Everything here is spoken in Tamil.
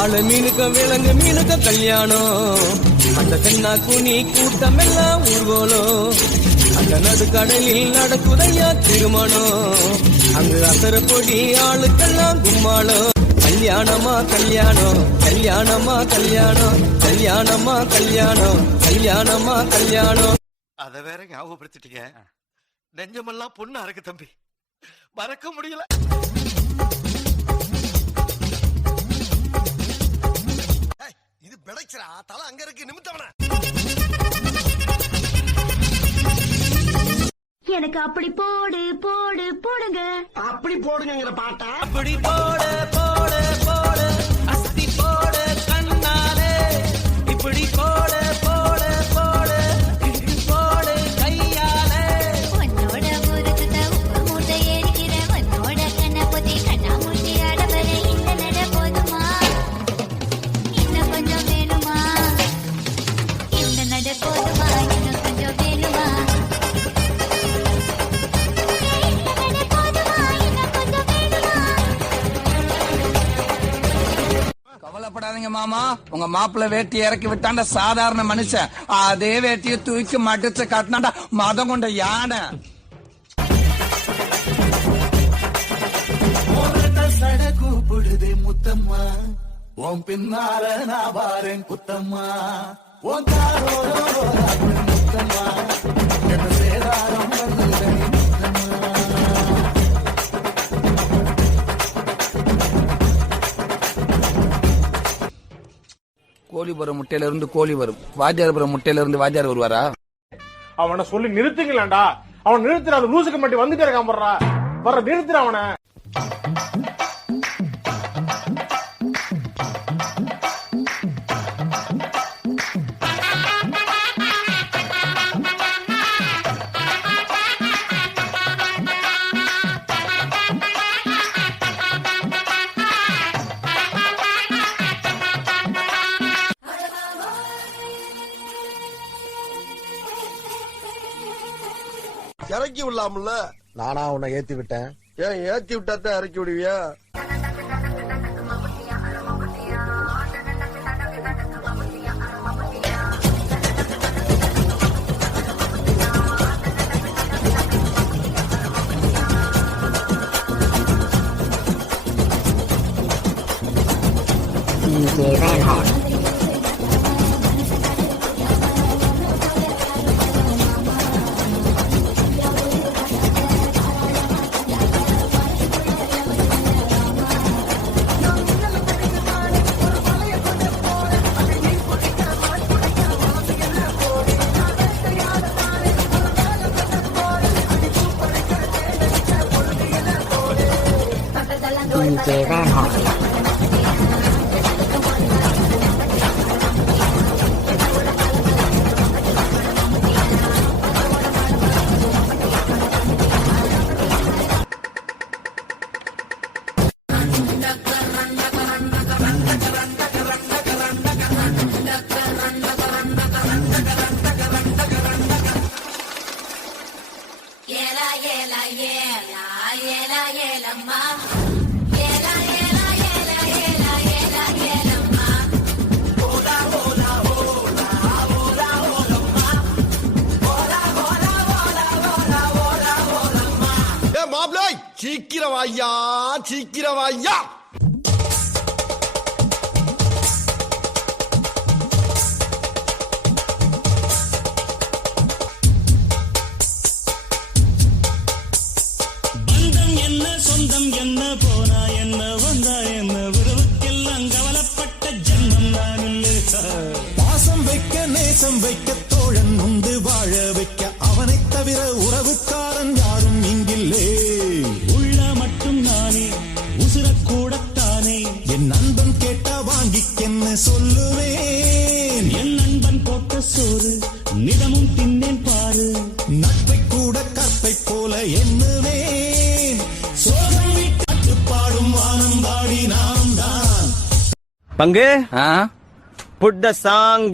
ஆளு மீனுக்க விலங்கு மீனுக்க கல்யாணம், அந்த தென்னா குனி கூட்டம் எல்லாம் ஊர்வலம், அந்த நடுக்கடலில் நடக்குதையா திருமணம், அங்கு அசர பொடி ஆளுக்கெல்லாம் கும்மாளம். கல்யாணமா கல்யாணம், கல்யாணமா கல்யாணம், கல்யாணமா கல்யாணம், கல்யாணமா கல்யாணம். அத வேற ஞாபகப்படுத்திட்டீங்க. நெஞ்சமெல்லாம் பொண்ணா இருக்கு தம்பி, மறக்க முடியல. இது பிடைச்சரா தலை அங்க இருக்கு, நிமித்தவன. எனக்கு அப்படி போடு போடு போடுங்க, அப்படி போடுங்கிற பாட்டா. அப்படி போட போட போட அஸ்தி போட கண்ணாலே, இப்படி போட போட போட போட கையாலே. உன்னோட ஊருக்கு உப்பு மூட்டை ஏறிக்கிற, உன்னோட கண்ணை பொத்தி கண்ணா மூட்டி ஆடவர இந்த நட போதுமா, இன்னும் கொஞ்சம் வேணுமா, இந்த நட போதுமா, இன்னும் கொஞ்சம் வேணுமா, கவலைப்படாதீங்க மாமா, உங்க மாப்பிள்ள வேட்டி இறக்கி விட்டாண்ட சாதாரண மனுஷன், அதே வேட்டியை தூக்கி மடிச்சு கட்டினாண்டா மதம் கொண்ட யானை. சட கூப்பிடுதே முத்தம்மா, உன் பின்னால நான் பாரேன் குத்தம்மா, உன் தாரோட முத்தம்மா, என்ன சேதாரம் வந்ததே முத்தம்மா. கோழிபுரம் முட்டையில இருந்து கோழி வரும், வாத்தியார்புரம் முட்டையில இருந்து வாத்தியார் வருவாரா? அவனை சொல்லி நிறுத்துங்களேன்டா, அவன் நிறுத்துற, அந்த லூசுக்கு மட்டும் வந்துட்டே இருக்கான் போடுறா, வர்ற நிறுத்துற அவனை. இறக்கி விடலாம்ல. நானா உன்னை ஏத்தி விட்டேன். ஏன் ஏத்தி விட்டாத்தான் இறக்கி விடுவியா? DJ Van Hart. Yela yela yela yela yela ma. சீக்கிரம் ஐயா, சீக்கிரம் ஐயா. பந்தம் என்ன சொந்தம் என்ன, போனா என்ன வந்தா என்ன, உறவுக்கெல்லாம் கவலைப்பட்ட ஜென்மம் நான் இல்லை. பாசம் வைக்க நேசம் வைக்க தோழன் உண்டு, வாழ வைக்க அவனை தவிர உறவுக்காரன் யாரும் இங்கில்லே. உள்ள மட்டும் நானே உசுரக்கூடத்தானே, என் நண்பன் கேட்டா வாங்கிக்கென்ன சொல்லுவேன், என் நண்பன் போட்ட சோறு நிதமும் தின்னேன் பாரு, நட்பை கூட கற்பை போல எண்ணுவேன், சோகம் விட்டு பாடும் வானம் பாடி நாம் தான். பங்கு ஆ? Put the song.